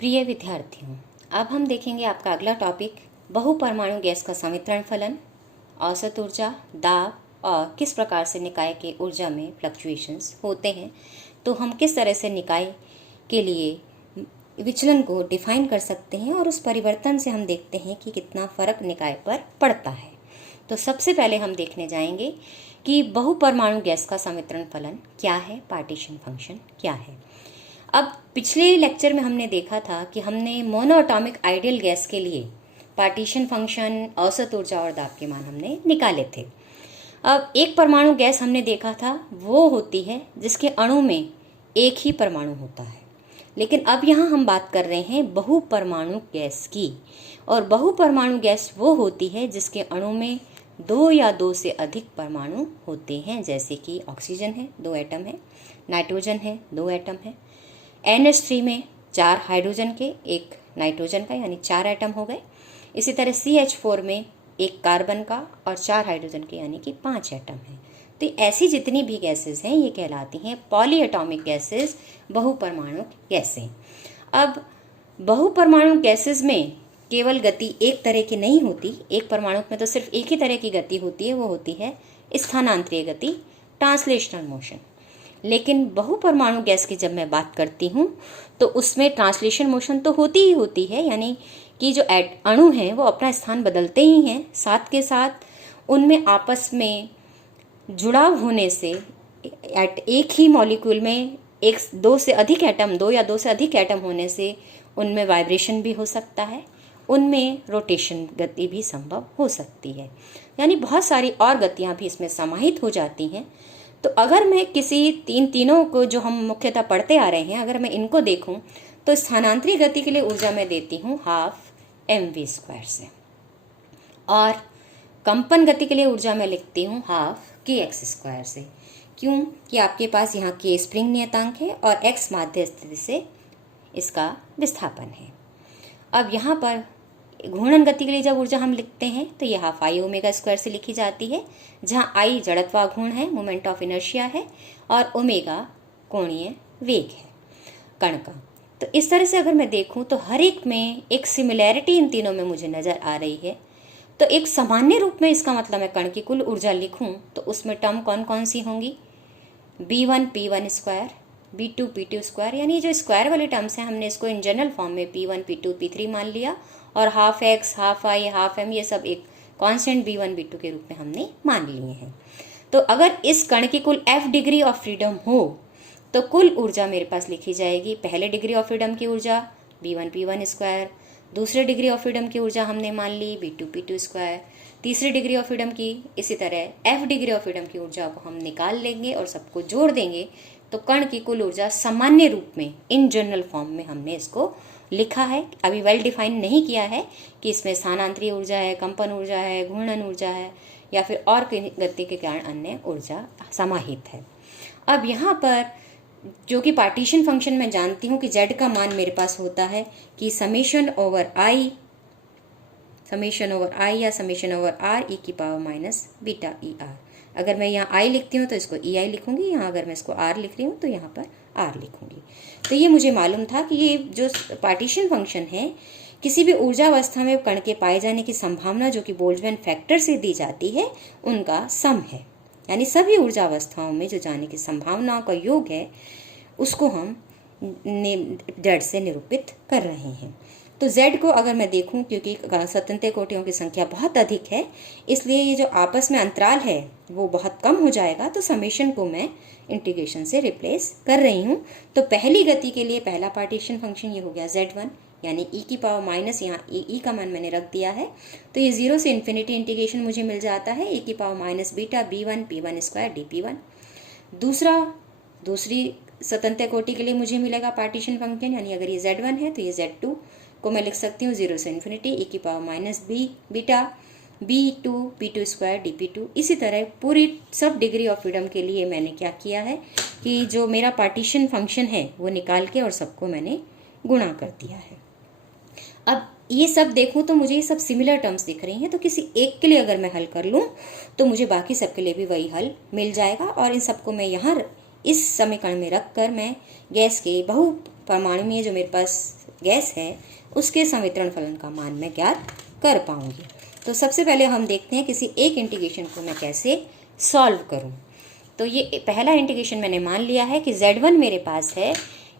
प्रिय विद्यार्थियों, अब हम देखेंगे आपका अगला टॉपिक बहुपरमाणु गैस का समिश्रण फलन, औसत ऊर्जा, दाब और किस प्रकार से निकाय के ऊर्जा में फ्लक्चुएशंस होते हैं। तो हम किस तरह से निकाय के लिए विचलन को डिफाइन कर सकते हैं और उस परिवर्तन से हम देखते हैं कि कितना फर्क निकाय पर पड़ता है। तो सबसे पहले हम देखने जाएंगे कि बहुपरमाणु गैस का समिश्रण फलन क्या है, पार्टीशन फंक्शन क्या है। अब पिछले लेक्चर में हमने देखा था कि हमने मोनोएटॉमिक आइडियल गैस के लिए पार्टीशन फंक्शन, औसत ऊर्जा और दाब के मान हमने निकाले थे। अब एक परमाणु गैस हमने देखा था वो होती है जिसके अणु में एक ही परमाणु होता है, लेकिन अब यहाँ हम बात कर रहे हैं बहुपरमाणु गैस की। और बहुपरमाणु गैस वो होती है जिसके अणु में दो या दो से अधिक परमाणु होते हैं, जैसे कि ऑक्सीजन है, 2 एटम है, नाइट्रोजन है, 2 एटम है, NH3 में 4 हाइड्रोजन के 1 नाइट्रोजन का यानी 4 एटम हो गए। इसी तरह CH4 में 1 कार्बन का और 4 हाइड्रोजन के यानी कि 5 एटम है। तो ऐसी जितनी भी गैसेस हैं ये कहलाती हैं पॉलीएटॉमिक गैसेस, बहुपरमाणु गैसें। अब बहुपरमाणु गैसेस में केवल गति एक तरह की नहीं होती, एक परमाणु में तो सिर्फ एक ही तरह की गति होती है, वो होती है स्थानांतरीय गति, ट्रांसलेशनल मोशन। लेकिन बहुपरमाणु गैस की जब मैं बात करती हूँ तो उसमें ट्रांसलेशन मोशन तो होती ही होती है, यानी कि जो अणु हैं वो अपना स्थान बदलते ही हैं, साथ के साथ उनमें आपस में जुड़ाव होने से एक ही मॉलिक्यूल में दो या दो से अधिक एटम होने से उनमें वाइब्रेशन भी हो सकता है, उनमें रोटेशन गति भी संभव हो सकती है, यानी बहुत सारी और गतियाँ भी इसमें समाहित हो जाती हैं। तो अगर मैं किसी तीनों को जो हम मुख्यतः पढ़ते आ रहे हैं, अगर मैं इनको देखूं तो स्थानांतरित गति के लिए ऊर्जा मैं देती हूँ 12mv² से, और कंपन गति के लिए ऊर्जा मैं लिखती हूँ 12kx² से। क्यों कि आपके पास यहाँ k स्प्रिंग नियतांक है और x माध्य स्थिति से इसका विस्थापन है। अब यहाँ पर घूर्णन गति के लिए जब ऊर्जा हम लिखते हैं तो यह 12i⍵² से लिखी जाती है, जहाँ i जड़त्वाघूर्ण है, मोमेंट ऑफ इनर्शिया है, और ओमेगा कोणीय वेग है कण का। तो इस तरह से अगर मैं देखूं तो हर एक में एक सिमिलैरिटी इन तीनों में मुझे नजर आ रही है। तो एक सामान्य रूप में इसका मतलब मैं कण की कुल ऊर्जा लिखूं तो उसमें टर्म कौन कौन सी होंगी, B1 P1², B2 P2², यानी जो स्क्वायर वाले टर्म्स हैं हमने इसको इन जनरल फॉर्म में P1 P2 P3 मान लिया, और 12x, 12i, 12m ये सब एक कांस्टेंट B1 B2 के रूप में हमने मान लिए हैं। तो अगर इस कण की कुल f डिग्री ऑफ फ्रीडम हो तो कुल ऊर्जा मेरे पास लिखी जाएगी, पहले डिग्री ऑफ फ्रीडम की ऊर्जा B1 P1², दूसरे डिग्री ऑफ फ्रीडम की ऊर्जा हमने मान ली B2 P2², तीसरी डिग्री ऑफ फ्रीडम की, इसी तरह f डिग्री ऑफ फ्रीडम की ऊर्जा को हम निकाल लेंगे और सबको जोड़ देंगे तो कण की कुल ऊर्जा सामान्य रूप में इन जनरल फॉर्म में हमने इसको लिखा है। अभी वेल डिफाइन नहीं किया है कि इसमें स्थानांतरीय ऊर्जा है, कंपन ऊर्जा है, घूर्णन ऊर्जा है, या फिर और गति के कारण अन्य ऊर्जा समाहित है। अब यहाँ पर जो कि पार्टीशन फंक्शन में जानती हूँ कि z का मान मेरे पास होता है कि समेशन ओवर i या समेशन ओवर r e⁻⁻β अगर मैं यहाँ i लिखती हूँ तो इसको ei लिखूंगी, यहाँ अगर मैं इसको r लिख रही हूँ तो यहाँ पर r लिखूंगी। तो ये मुझे मालूम था कि ये जो पार्टीशन फंक्शन है किसी भी ऊर्जा अवस्था में कण के पाए जाने की संभावना जो कि बोल्ट्जमैन फैक्टर से दी जाती है उनका सम है, यानी सभी ऊर्जा अवस्थाओं में जो जाने की संभावनाओं का योग है उसको हम z से निरूपित कर रहे हैं। तो z को अगर मैं देखूं, क्योंकि स्वतंत्र कोटियों की संख्या बहुत अधिक है इसलिए ये जो आपस में अंतराल है वो बहुत कम हो जाएगा, तो समेशन को मैं इंटीग्रेशन से रिप्लेस कर रही हूँ। तो पहली गति के लिए पहला पार्टीशन फंक्शन ये हो गया z1, यानी e⁻⁻, यहाँ e का मान मैंने रख दिया है, तो ये 0 से इन्फिनिटी इंटीग्रेशन मुझे मिल जाता है e⁻⁻β B1 P1² dP1। दूसरी स्वतंत्र कोटि के लिए मुझे मिलेगा पार्टीशन फंक्शन, यानी अगर ये z1 है तो ये z2 को मैं लिख सकती हूँ 0 से infinity e⁻⁻β B2 P2² dP2। इसी तरह पूरी सब डिग्री ऑफ फ्रीडम के लिए मैंने क्या किया है कि जो मेरा पार्टीशन फंक्शन है वो निकाल के और सबको मैंने गुणा कर दिया है। अब ये सब देखूं तो मुझे ये सब सिमिलर टर्म्स दिख रही हैं, तो किसी एक के लिए अगर मैं हल कर लूं तो मुझे बाकी सब के लिए भी वही हल मिल जाएगा, और इन सबको मैं यहाँ इस समीकरण में रख कर मैं गैस के बहु परमाणु में जो मेरे पास गैस है उसके संवितरण फलन का मान मैं ज्ञात कर पाऊंगी। तो सबसे पहले हम देखते हैं किसी एक इंटीग्रेशन को मैं कैसे सॉल्व करूं। तो ये पहला इंटीग्रेशन मैंने मान लिया है कि z1 मेरे पास है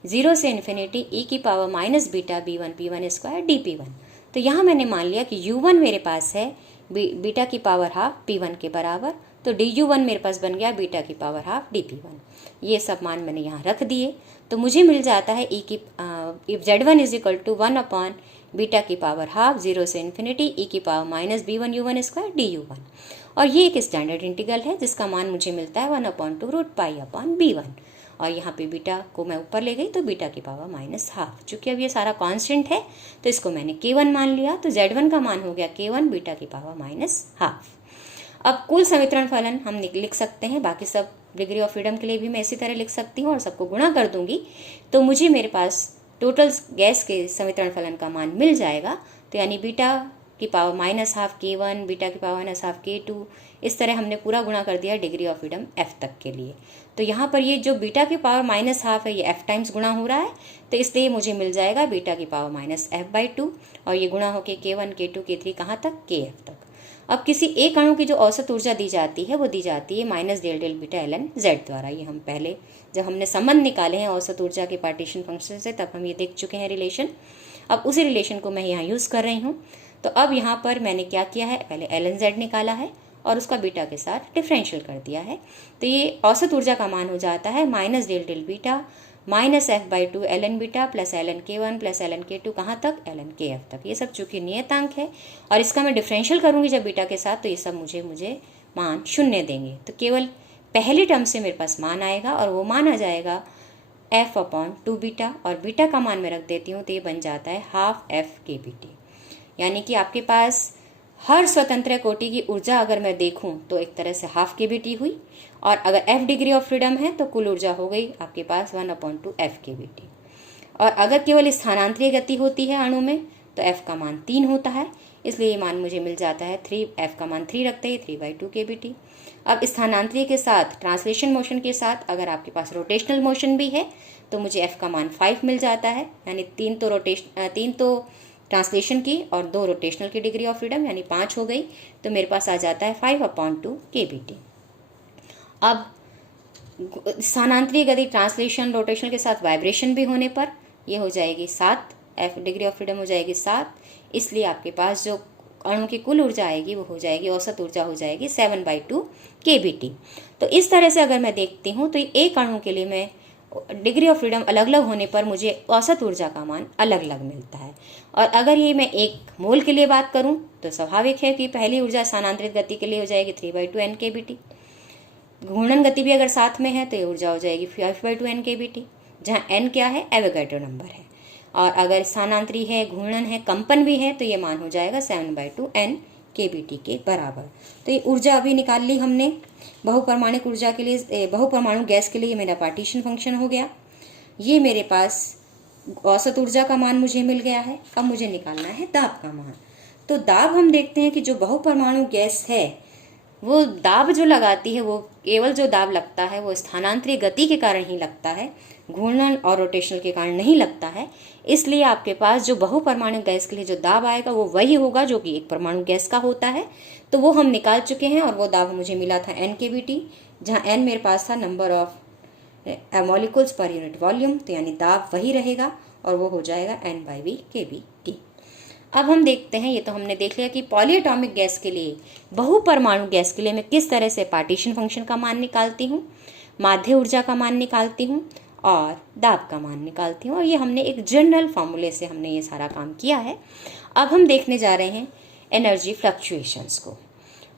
0 से इन्फिनिटी e की power minus beta b1 p1 square dp1। तो यहाँ मैंने मान लिया कि u1 मेरे पास है बीटा की पावर हाफ p1 के बराबर, तो du1 मेरे पास बन गया बीटा की पावर हाफ dp1। ये सब मान मैंने यहाँ रख दिए, तो मुझे मिल जाता है z1 is equal to 1 upon beta की पावर हाफ 0 से इन्फिनिटी e की power minus b1 u1 square du1। और ये एक स्टैंडर्ड इंटीग्रल है जिसका मान मुझे मिलता है 1/2√π/b1। और यहाँ पे बीटा को मैं ऊपर ले गई तो बीटा की पावर माइनस हाफ। चूँकि अब ये सारा कांस्टेंट है तो इसको मैंने k1 मान लिया, तो z1 का मान हो गया k1 बीटा की पावर माइनस हाफ। अब कुल संवितरण फलन हम लिख सकते हैं, बाकी सब डिग्री ऑफ फ्रीडम के लिए भी मैं इसी तरह लिख सकती हूँ और सबको गुणा कर दूंगी, तो मुझे मेरे पास टोटल गैस के संवितरण फलन का मान मिल जाएगा। तो यानी बीटा की power minus half k1, beta की पावर माइनस हाफ k2, इस तरह हमने पूरा गुणा कर दिया डिग्री ऑफ फ्रीडम f तक के लिए। तो यहाँ पर ये जो बीटा की पावर माइनस हाफ है ये f टाइम्स गुणा हो रहा है, तो इसलिए मुझे मिल जाएगा बीटा की पावर माइनस f/2 और ये गुणा होके k1, k2, k3 कहाँ तक, kf तक। अब किसी एक अणु की जो औसत ऊर्जा दी जाती है वो दी जाती है minus del del beta ln z द्वारा। ये हम पहले जब हमने संबंध निकाले हैं औसत ऊर्जा के पार्टीशन फंक्शन से तब हम ये देख चुके हैं रिलेशन। अब उसी रिलेशन को मैं यहाँ यूज़ कर रही हूँ। तो अब यहाँ पर मैंने क्या किया है, पहले ln z निकाला है और उसका बीटा के साथ डिफरेंशियल कर दिया है। तो ये औसत ऊर्जा का मान हो जाता है minus del del beta minus f/2 ln बीटा plus ln k1 plus ln k2 कहाँ तक, ln kf तक। ये सब चूंकि नियतांक है और इसका मैं डिफरेंशियल करूँगी जब बीटा के साथ, तो ये सब मुझे मान 0 देंगे। तो केवल पहली टर्म से मेरे पास मान आएगा और वो मान आ जाएगा f/2 बीटा, और बीटा का मान मैं रख देती हूँ तो ये बन जाता है हाफ f kBt। यानी कि आपके पास हर स्वतंत्र कोटि की ऊर्जा अगर मैं देखूं तो एक तरह से हाफ kBt हुई, और अगर f डिग्री ऑफ फ्रीडम है तो कुल ऊर्जा हो गई आपके पास 1/2 f kBt। और अगर केवल स्थानांतरीय गति होती है अणु में तो f का मान 3 होता है, इसलिए ये मान मुझे मिल जाता है 3, f का मान 3 रखते ही 3/2 kBt। अब स्थानांतरीय के साथ ट्रांसलेशन मोशन के साथ अगर आपके पास रोटेशनल मोशन भी है तो मुझे f का मान 5 मिल जाता है, यानी 3 तो ट्रांसलेशन की और 2 रोटेशनल की डिग्री ऑफ फ्रीडम यानी 5 हो गई। तो मेरे पास आ जाता है 5/2 kBt। अब स्थानांतरीय गति ट्रांसलेशन रोटेशनल के साथ वाइब्रेशन भी होने पर ये हो जाएगी 7, f डिग्री ऑफ फ्रीडम हो जाएगी 7, इसलिए आपके पास जो अणु की कुल ऊर्जा आएगी वो हो जाएगी, औसत ऊर्जा हो जाएगी 7/2 kBt। तो इस तरह से अगर मैं देखती हूँ तो एक अणु के लिए मैं डिग्री ऑफ फ्रीडम अलग अलग होने पर मुझे औसत ऊर्जा का मान अलग अलग मिलता है। और अगर ये मैं एक मोल के लिए बात करूं तो स्वाभाविक है कि पहली ऊर्जा स्थानांतरित गति के लिए हो जाएगी 3/2 n kBt। घूर्णन गति भी अगर साथ में है तो ये ऊर्जा हो जाएगी 5/2 n kBt, जहाँ n क्या है, एवोगैड्रो नंबर है। और अगर स्थानांतरी है, घूर्णन है, कंपन भी है तो ये मान हो जाएगा 7/2 n kBt के बराबर। तो ये ऊर्जा अभी निकाल ली हमने बहुपरमाणुक ऊर्जा के लिए, बहुपरमाणु गैस के लिए मेरा पार्टीशन फंक्शन हो गया। ये मेरे पास औसत ऊर्जा का मान मुझे मिल गया है। अब मुझे निकालना है दाब का मान। तो दाब हम देखते हैं कि जो बहुपरमाणु गैस है वो दाब जो लगाती है वो केवल जो दाब लगता है वो स्थानांतरित गति के कारण ही लगता है, घूर्णन और रोटेशनल के कारण नहीं लगता है। इसलिए आपके पास जो बहुपरमाणु गैस के लिए जो दाब आएगा वो वही होगा जो कि एक परमाणु गैस का होता है। तो वो हम निकाल चुके हैं और वो दाब मुझे मिला था n kBt, जहाँ n मेरे पास था number of molecules per unit volume, तो यानी दाब वही रहेगा और वो हो जाएगा n/v kBt। अब हम देखते हैं, ये तो हमने देख लिया कि पॉलीएटॉमिक गैस के लिए, बहुपरमाणु गैस के लिए मैं किस तरह से पार्टीशन फंक्शन का मान निकालती हूँ, माध्य ऊर्जा का मान निकालती हूँ और दाब का मान निकालती हूँ। और ये हमने एक जनरल फॉर्मूले से हमने ये सारा काम किया है। अब हम देखने जा रहे हैं एनर्जी फ्लक्चुएशंस को।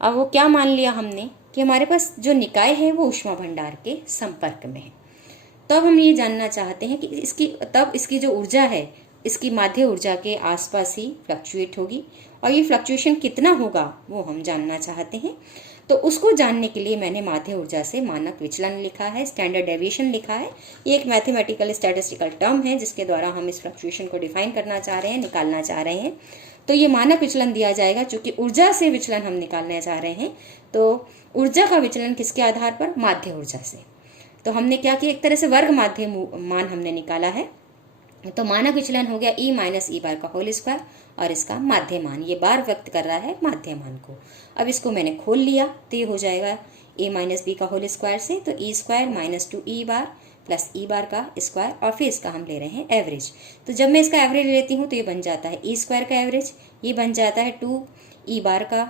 अब वो क्या मान लिया हमने कि हमारे पास जो निकाय है वो ऊष्मा भंडार के संपर्क में है। तब हम ये जानना चाहते हैं कि इसकी जो ऊर्जा है इसकी माध्य ऊर्जा के आसपास ही फ्लक्चुएट होगी, और ये फ्लक्चुएशन कितना होगा वो हम जानना चाहते हैं। तो उसको जानने के लिए मैंने माध्य ऊर्जा से मानक विचलन लिखा है, स्टैंडर्ड डेविएशन लिखा है। ये एक मैथमेटिकल स्टैटिस्टिकल टर्म है जिसके द्वारा हम इस फ्लक्चुएशन को डिफाइन करना चाह रहे हैं, निकालना चाह रहे हैं। तो ये मानक विचलन दिया जाएगा, चूंकि ऊर्जा से विचलन हम निकालना चाह रहे हैं। तो ऊर्जा का विचलन किसके आधार पर, माध्य ऊर्जा से। तो हमने क्या किया, एक तरह से वर्ग माध्य मान हमने निकाला है तो मानक विचलन हो गया E माइनस ई बार का होल स्क्वायर और इसका माध्य मान, ये बार व्यक्त कर रहा है माध्य मान को। अब इसको मैंने खोल लिया तो ये हो जाएगा A माइनस बी का होल स्क्वायर से, तो ई स्क्वायर माइनस 2E बार प्लस ई बार का स्क्वायर और फिर इसका हम ले रहे हैं एवरेज। तो जब मैं इसका एवरेज लेती हूँ तो ये बन जाता है ई स्क्वायर का एवरेज, ये बन जाता है 2E बार का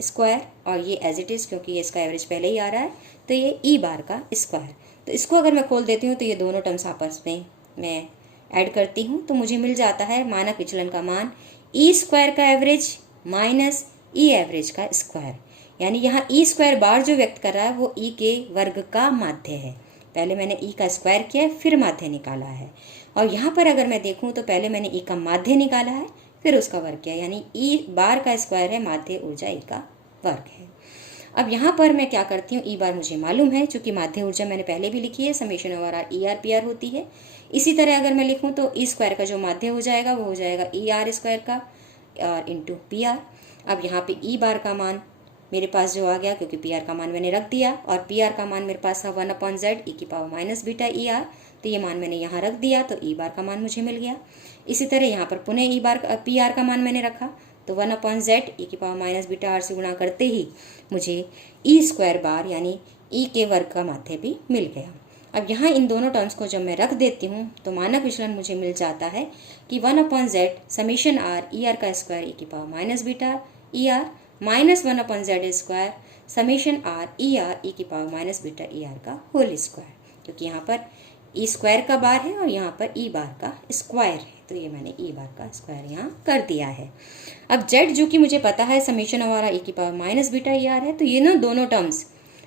स्क्वायर और ये एज इट इज़ क्योंकि ये इसका एवरेज पहले ही आ रहा है तो ये ई बार का स्क्वायर। तो इसको अगर मैं खोल देती हूँ तो ये दोनों टर्म्स आपस में मैं ऐड करती हूँ तो मुझे मिल जाता है मानक विचलन का मान ई स्क्वायर का एवरेज माइनस ई एवरेज का स्क्वायर। यानी यहाँ ई स्क्वायर बार जो व्यक्त कर रहा है वो ई के वर्ग का माध्य है। पहले मैंने ई का स्क्वायर किया फिर माध्य निकाला है, और यहाँ पर अगर मैं देखूँ तो पहले मैंने ई का माध्य निकाला है फिर उसका वर्ग किया, यानी ई बार का स्क्वायर है, माध्य ऊर्जा ई का वर्ग है। अब यहाँ पर मैं क्या करती हूँ, ई बार मुझे मालूम है चूंकि माध्य ऊर्जा मैंने पहले भी लिखी है, summation over are E R P R होती है। इसी तरह अगर मैं लिखूँ तो ई स्क्वायर का जो माध्य हो जाएगा वो हो जाएगा ई आर स्क्वायर का और इंटू पी आर। अब यहाँ पे ई बार का मान मेरे पास जो आ गया क्योंकि पी आर का मान मैंने रख दिया और पी आर का मान मेरे पास था 1/z ई की power minus beta E are, तो ये मान मैंने यहाँ रख दिया तो ई बार का मान मुझे मिल गया। इसी तरह यहाँ पर पुनः ई बार पी आर का मान मैंने रखा तो 1/z ई की पावर माइनस बीटा आर से गुणा करते ही मुझे ई स्क्वायर बार यानी ई के वर्ग का माध्य भी मिल गया। अब यहाँ इन दोनों टर्म्स को जब मैं रख देती हूँ तो मानक विचलन मुझे मिल जाता है कि 1/z summation r E r का स्क्वायर ई की power minus beta E r माइनस 1/z square summation r E की power minus beta E r का होल स्क्वायर, क्योंकि यहाँ पर ई स्क्वायर का बार है और यहाँ पर ई बार का स्क्वायर है तो ये मैंने ई बार का स्क्वायर यहाँ कर दिया है। अब जेड जो कि मुझे पता है समीशन हमारा ई की power minus beta E are है, तो ये ना दोनों टर्म्स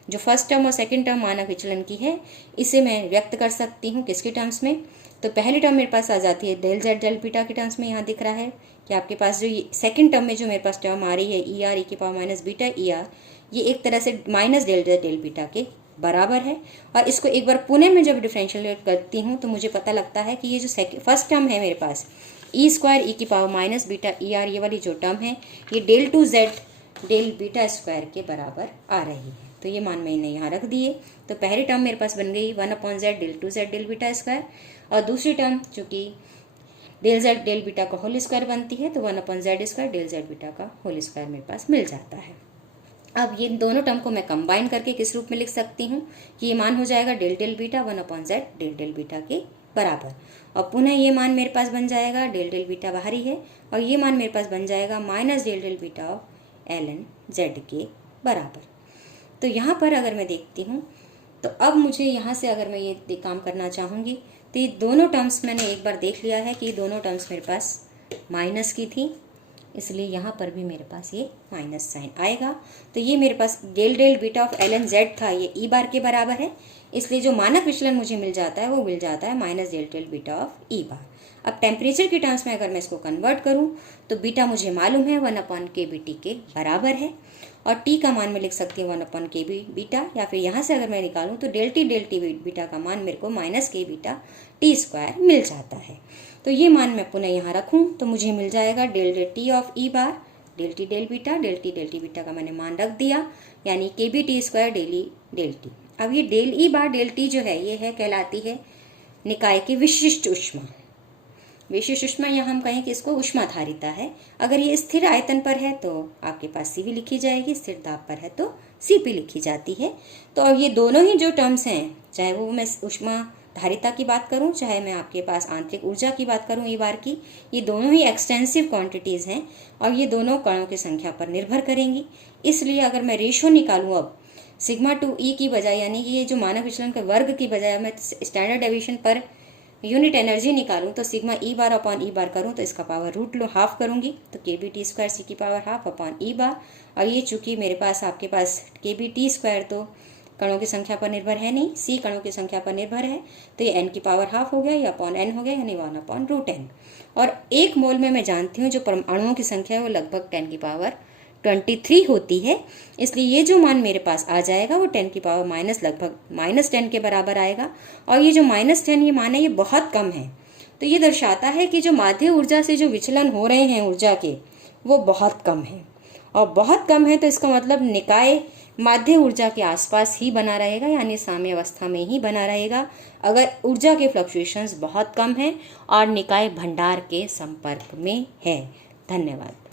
जो फर्स्ट टर्म और सेकंड टर्म मानक विचलन की है इसे मैं व्यक्त कर सकती हूँ किसके टर्म्स में। तो पहली टर्म मेरे पास आ जाती है डेल जेड डेल बीटा के टर्म्स में। यहाँ दिख रहा है कि आपके पास जो सेकंड टर्म में जो मेरे पास टर्म आ रही है ई आर ई की power minus beta E R, ये एक तरह से minus del Z del beta के बराबर है। और इसको एक बार पुणे में जब डिफरेंशिएट करती हूँ तो मुझे पता लगता है कि ये जो फर्स्ट टर्म है मेरे पास ई स्क्वायर ई की power minus beta E R, ये वाली जो टर्म है ये del two Z del beta square के बराबर आ रही है। तो ये मान मैंने यहाँ रख दिए। तो पहली टर्म मेरे पास बन गई 1/z del two Z del beta square, और दूसरी टर्म चूँकि डेल जेड डेल बीटा का होल स्क्वायर बनती है तो 1/z square del Z beta का होल स्क्वायर मेरे पास मिल जाता है। अब ये दोनों टर्म को मैं कंबाइन करके किस रूप में लिख सकती हूँ कि ये मान हो जाएगा del del beta 1/z del del beta के बराबर, और पुनः ये मान मेरे पास बन जाएगा डेल डेल बीटा बाहरी है और ये मान मेरे पास बन जाएगा minus del del beta of ln z के बराबर। तो यहाँ पर अगर मैं देखती हूँ तो अब मुझे यहाँ से अगर मैं ये काम करना चाहूँगी तो ये दोनों टर्म्स मैंने एक बार देख लिया है कि ये दोनों टर्म्स मेरे पास माइनस की थी, इसलिए यहाँ पर भी मेरे पास ये माइनस साइन आएगा। तो ये मेरे पास del del beta of ln z था, ये ई बार के बराबर है, इसलिए जो मानक विचलन मुझे मिल जाता है वो मिल जाता है minus del del beta of E bar. अब टेम्परेचर के टर्म्स में अगर मैं इसको कन्वर्ट करूँ तो बीटा मुझे मालूम है 1/kBt के बराबर है, और टी का मान मैं लिख सकती हूँ 1/kB बीटा, या फिर यहाँ से अगर मैं निकालूँ तो डेल टी बीटा का मान मेरे को माइनस के बीटा टी स्क्वायर मिल जाता है। तो ये मान मैं पुनः यहाँ रखूँ तो मुझे मिल जाएगा del del T of E bar del T del T beta का मैंने मान रख दिया, यानी K B T square del del T. अब ये del E bar del T जो है ये है कहलाती है निकाय की विशिष्ट ऊष्मा। विशिष्ट ऊष्मा या हम कहें कि इसको ऊष्माधारिता है। अगर ये स्थिर आयतन पर है तो आपके पास सी भी लिखी जाएगी, स्थिर दाब पर है तो सीपी लिखी जाती है। तो अब ये दोनों ही जो टर्म्स हैं, चाहे वो मैं ऊष्माधारिता की बात करूं, चाहे मैं आपके पास आंतरिक ऊर्जा की बात करूं ई बार की, ये दोनों ही एक्सटेंसिव क्वांटिटीज़ हैं और ये दोनों कणों की संख्या पर निर्भर करेंगी। इसलिए अगर मैं रेशो निकालूँ अब सिग्मा टू ई की बजाय, यानी कि ये जो मानक विचलन के वर्ग की बजाय मैं standard deviation per unit energy निकालूं तो सिग्मा ई बार अपॉन ई बार करूं तो इसका पावर रूट लो हाफ करूंगी तो के बी टी स्क्वायर सी की पावर हाफ अपॉन ई बार। और ये चूंकि मेरे पास आपके पास के बी टी स्क्वायर तो कणों की संख्या पर निर्भर है नहीं, सी कणों की संख्या पर निर्भर है, तो ये एन की पावर हाफ हो गया या अपॉन एन हो गया, यानी 1/√n। और एक मोल में मैं जानती हूँ जो परमाणुओं की संख्या है वो लगभग 10 की पावर 23 होती है, इसलिए ये जो मान मेरे पास आ जाएगा वो 10 की पावर माइनस लगभग -10 के बराबर आएगा। और ये जो -10 ये मान है ये बहुत कम है, तो ये दर्शाता है कि जो माध्य ऊर्जा से जो विचलन हो रहे हैं ऊर्जा के वो बहुत कम है, और बहुत कम है तो इसका मतलब निकाय माध्य ऊर्जा के आसपास ही बना रहेगा, यानी साम्य अवस्था में ही बना रहेगा अगर ऊर्जा के फ्लक्चुएशंस बहुत कम हैं और निकाय भंडार के संपर्क में है। धन्यवाद।